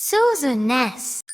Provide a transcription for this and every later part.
ZUZUNEST.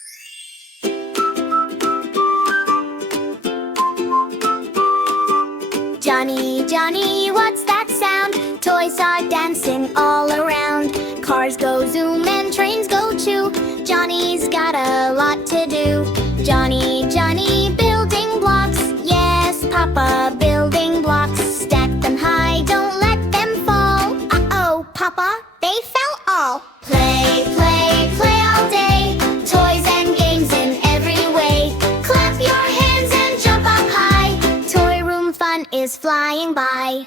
Johny, Johny, what's that sound? Toys are dancing all around. Cars go zoom and trains go choo. Johnny's got a lot to do. Johny, Johny, building blocks. Yes, Papa, building blocks. Stack them high, don't let them fall. Uh-oh, Papa, they fell all. Play, play, play all day. Toys and games in every way. Clap your hands and jump up high. Toy room fun is flying by.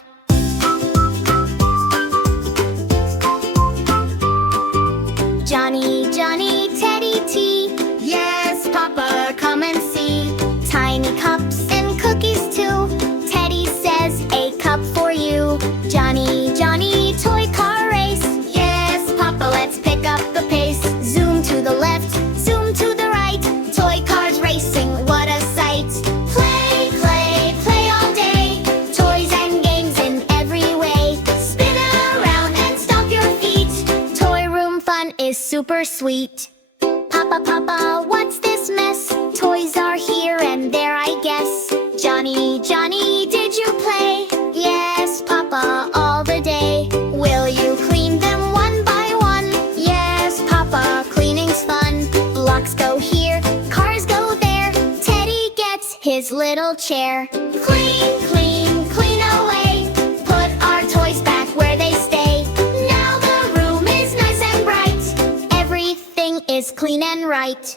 Johny, Johny, Teddy tea. Yes, Papa, come and see. Tiny cups and cookies too. Teddy says, a cup for you. Johny, Johny, toy car race. Yes, Papa, let's pick up the pace. Zoom to the left, zoom to the right. Toy cars racing, what a sight. Play, play, play all day. Toys and games in every way. Spin around and stomp your feet. Toy room fun is super sweet. Papa, Papa, what's this mess? Toys are here and there, I guess. Johny, Johny, did you play? Yes, Papa, all the day. Will you clean them one by one? Yes, Papa, cleaning's fun. Blocks go here, cars go there. Teddy gets his little chair. Clean, clean, clean away. Put our toys back where they stay. Now the room is nice and bright. Everything is clean and right.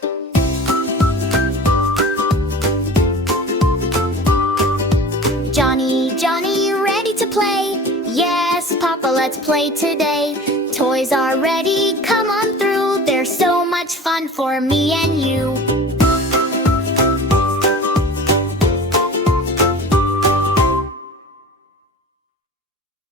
Johny, Johny, ready to play? Yes, Papa, let's play today. Toys are ready, come on through. There's so much fun for me and you.